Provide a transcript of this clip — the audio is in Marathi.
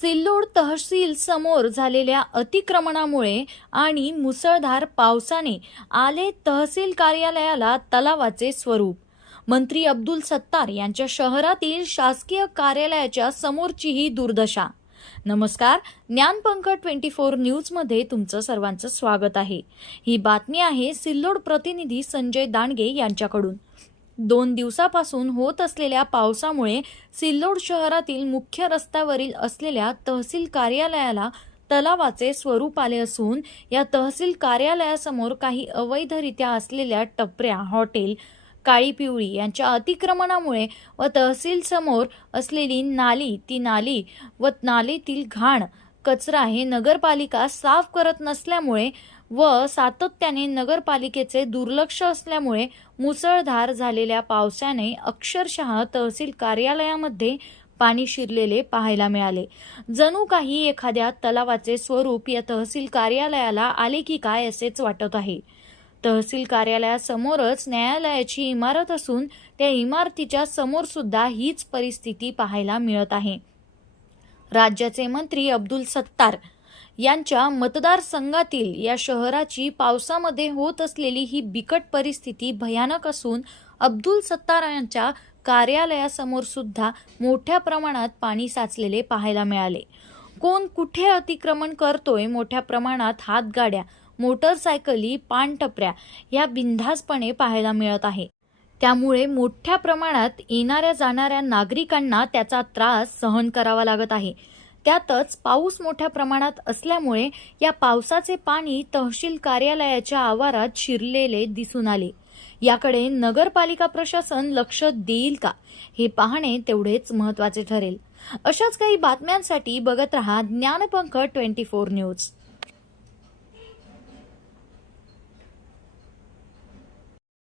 सिल्लोड तहसील समोर झालेल्या अतिक्रमणामुळे आणि मुसळधार पावसाने आले तहसील कार्यालयाला तलावाचे स्वरूप. मंत्री अब्दुल सत्तार यांच्या शहरातील शासकीय कार्यालयाच्या समोरची ही दुर्दशा. नमस्कार ज्ञानपंख ट्वेंटी फोर न्यूजमध्ये तुमचं सर्वांचं स्वागत आहे. ही बातमी आहे सिल्लोड प्रतिनिधी संजय दांडगे यांच्याकडून. दोन दिवसापासून होत असलेल्या पावसामुळे सिल्लोड शहरातील मुख्य रस्त्यावरील असलेल्या तहसील कार्यालयाला तलावाचे स्वरूप आले असून या तहसील कार्यालयासमोर काही अवैधरित्या असलेल्या टपऱ्या हॉटेल काळी पिवळी यांच्या अतिक्रमणामुळे व तहसील समोर असलेली नाली ती नाली व नालीतील घाण कचरा हे नगरपालिका साफ करत नसल्यामुळे व सातत्याने नगरपालिकेचे दुर्लक्ष असल्यामुळे मुसळधार झालेल्या पावसाने अक्षरशः तहसील कार्यालयामध्ये पाणी शिरलेले पाहायला मिळाले. जणू काही एखाद्या तलावाचे स्वरूप या तहसील कार्यालयाला आले की काय असेच वाटत आहे. तहसील कार्यालयासमोरच न्यायालयाची इमारत असून त्या इमारतीच्या समोर सुद्धा हीच परिस्थिती पाहायला मिळत आहे. राज्याचे मंत्री अब्दुल सत्तार यांच्या मतदारसंघातील या शहराची पावसामध्ये होत असलेली ही बिकट परिस्थिती भयानक असून अब्दुल सत्तार यांच्या कार्यालयासमोर सुद्धा मोठ्या प्रमाणात पाणी साचलेले पाहायला मिळाले. कोण कुठे अतिक्रमण करतोय? मोठ्या प्रमाणात हातगाड्या मोटरसायकली पानटपऱ्या या बिनधास्तपणे पाहायला मिळत आहे. त्यामुळे मोठ्या प्रमाणात येणाऱ्या जाणाऱ्या नागरिकांना त्याचा त्रास सहन करावा लागत आहे. त्यातच पाऊस मोठ्या प्रमाणात असल्यामुळे या पावसाचे पाणी तहसील कार्यालयाच्या आवारात शिरलेले दिसून आले. याकडे नगरपालिका प्रशासन लक्ष देईल का? हे पाहणे तेवढेच महत्त्वाचे ठरेल. अशाच काही बातम्यांसाठी बघत रहा ज्ञानपंख ट्वेंटी फोर न्यूज.